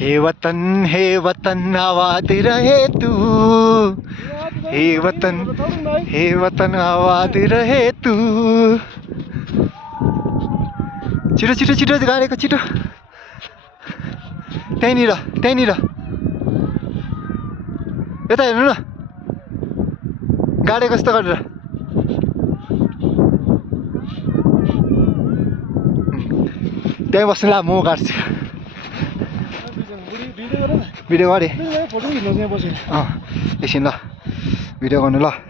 हे वतन आबाद रहे तू, हे वतन आबाद रहे तू। छिटो छिटो छिटो गाडेको छिटो। त्यहीँनिर त्यहीँनिर यता हेर्नु न, गाडेको जस्तो गरेर। त्यहीँ बस्नु ल, म काट्छु। भिडियो गरेँ एकछिन ल, भिडियो गर्नु ल।